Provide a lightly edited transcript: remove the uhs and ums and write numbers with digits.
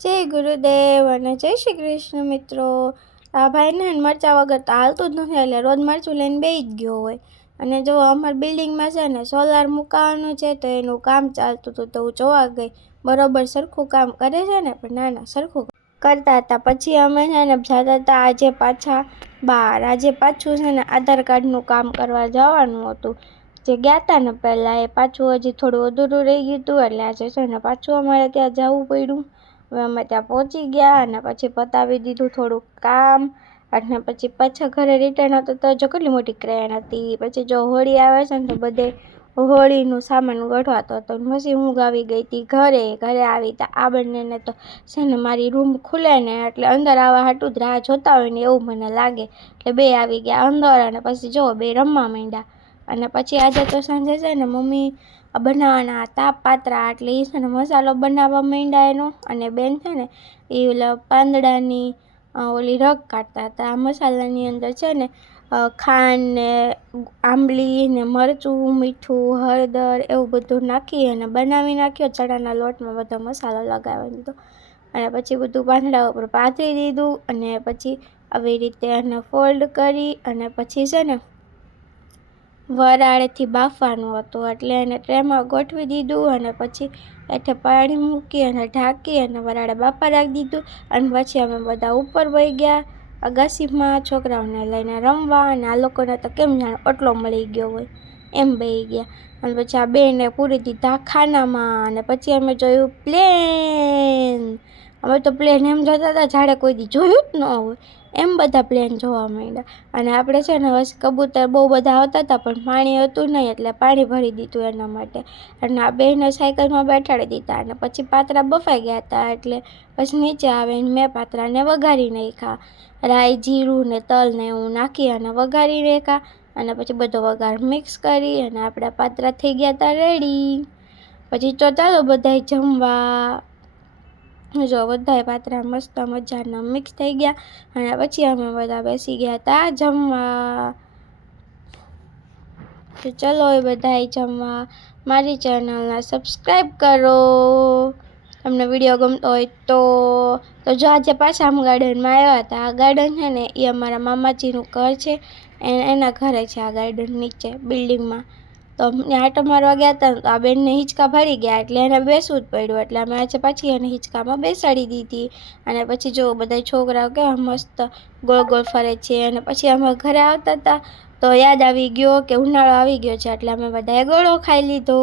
જય ગુરુદેવ અને જય શ્રી કૃષ્ણ મિત્રો। આ ભાઈને મરચા વગર તો હાલતું જ નથી, એટલે રોજ મરચું લઈને બેસી જ ગયો હોય। અને જો અમારી બિલ્ડિંગમાં છે ને સોલાર મુકાવાનું છે, તો એનું કામ ચાલતું હતું, તો હું જોવા ગઈ બરોબર સરખું કામ કરે છે ને, પણ ના સરખું કરતા હતા। પછી અમે છે ને જતા હતા આજે પાછા બહાર। આજે પાછું છે ને આધાર કાર્ડનું કામ કરવા જવાનું હતું, જે ગયા હતા ને પહેલાં એ પાછું હજી થોડું અધૂરું રહી ગયું હતું, એટલે આજે છે ને પાછું અમારે ત્યાં જવું પડ્યું। હવે અમે ત્યાં પહોંચી ગયા અને પછી પતાવી દીધું થોડુંક કામ, અને પછી પાછા ઘરે રિટર્ન હતું તો જો કેટલી મોટી ક્રેન હતી। પછી જો હોળી આવે છે ને તો બધે હોળીનું સામાન ગોઠવાતો હતો। પછી હું આવી ગઈ હતી ઘરે આવી તો આ બંનેને તો છે ને મારી રૂમ ખુલે ને એટલે અંદર આવવા હાટું જ રાહ જોતા હોય ને એવું મને લાગે, એટલે બે આવી ગયા અંદર અને પછી જો બે રમવા માંડ્યા। અને પછી આજે તો સાંજે છે ને મમ્મી બનાવવાના હતા પાત્રા, એટલે એ છે ને મસાલો બનાવવા માંડ્યા એનો, અને બેન છે ને એ ઓલા પાંદડાની ઓલી રગ કાઢતા હતા। આ મસાલાની અંદર છે ને ખાંડ ને આંબલી ને મરચું, મીઠું, હળદર એવું બધું નાખી અને બનાવી નાખ્યો। ચણાના લોટમાં બધો મસાલો લગાવી દીધો અને પછી બધું પાંદડા ઉપર પાથરી દીધું, અને પછી આવી રીતે એને ફોલ્ડ કરી અને પછી છે ને વરાળેથી બાફવાનું હતું, એટલે એને ટ્રેમાં ગોઠવી દીધું અને પછી એટલે પાણી મૂકી અને ઢાંકી અને વરાળે બાફા રાખી દીધું। અને પછી અમે બધા ઉપર વહી ગયા અગાસીમાં છોકરાઓને લઈને રમવા, અને આ લોકોને તો કેમ જાણે ઓટલો મળી ગયો હોય એમ બેસી ગયા। અને પછી આ બેને પૂરી દીધા ખાનામાં, અને પછી અમે જોયું પ્લેન। અમે તો પ્લેન એમ જોતા હતા જાણે કોઈ દી જોયું જ ન હોય એમ બધા પ્લેન જોવા માંડ્યા। અને આપણે છે ને કબૂતર બહુ બધા આવતા હતા, પણ પાણી હતું નહીં એટલે પાણી ભરી દીધું એના માટે, અને આ બેને સાયકલમાં બેઠાડી દીધા। અને પછી પાત્રા બફાઈ ગયા હતા એટલે પછી નીચે આવીને મેં પાત્રાને વઘારી નાખ્યા, રાઈ જીરું ને તલ ને એવું નાખી અને વઘારી નાખ્યા, અને પછી બધો વઘાર મિક્સ કરી અને આપણા પાત્રા થઈ ગયા હતા રેડી। પછી તો ચાલો બધાય જમવા, જો બધાય પાત્રા મસ્ત મજાના મિક્સ થઈ ગયા, અને પછી અમે બધા બેસી ગયા હતા જમવા। તો ચલો એ બધાય જમવા। મારી ચેનલને સબસ્ક્રાઈબ કરો તમને વિડીયો ગમતો હોય તો જો આજે પાછા આમ ગાર્ડનમાં આવ્યા હતા। આ ગાર્ડન છે ને એ અમારા મામાજીનું ઘર છે, એના ઘરે છે આ ગાર્ડન નીચે બિલ્ડિંગમાં। તો ત્યાં આંટો મારવા ગયા હતા તો આ બેનને હિંચકા ભરી ગયા એટલે એને બેસવું જ પડ્યું, એટલે અમે આજે પાછી એને હિંચકામાં બેસાડી દીધી। અને પછી જો બધા છોકરાઓ કેવા મસ્ત ગોળ ગોળ ફરે છે। અને પછી અમે ઘરે આવતા હતા તો યાદ આવી ગયો કે ઉનાળો આવી ગયો છે, એટલે અમે બધાએ ગોળો ખાઈ લીધો।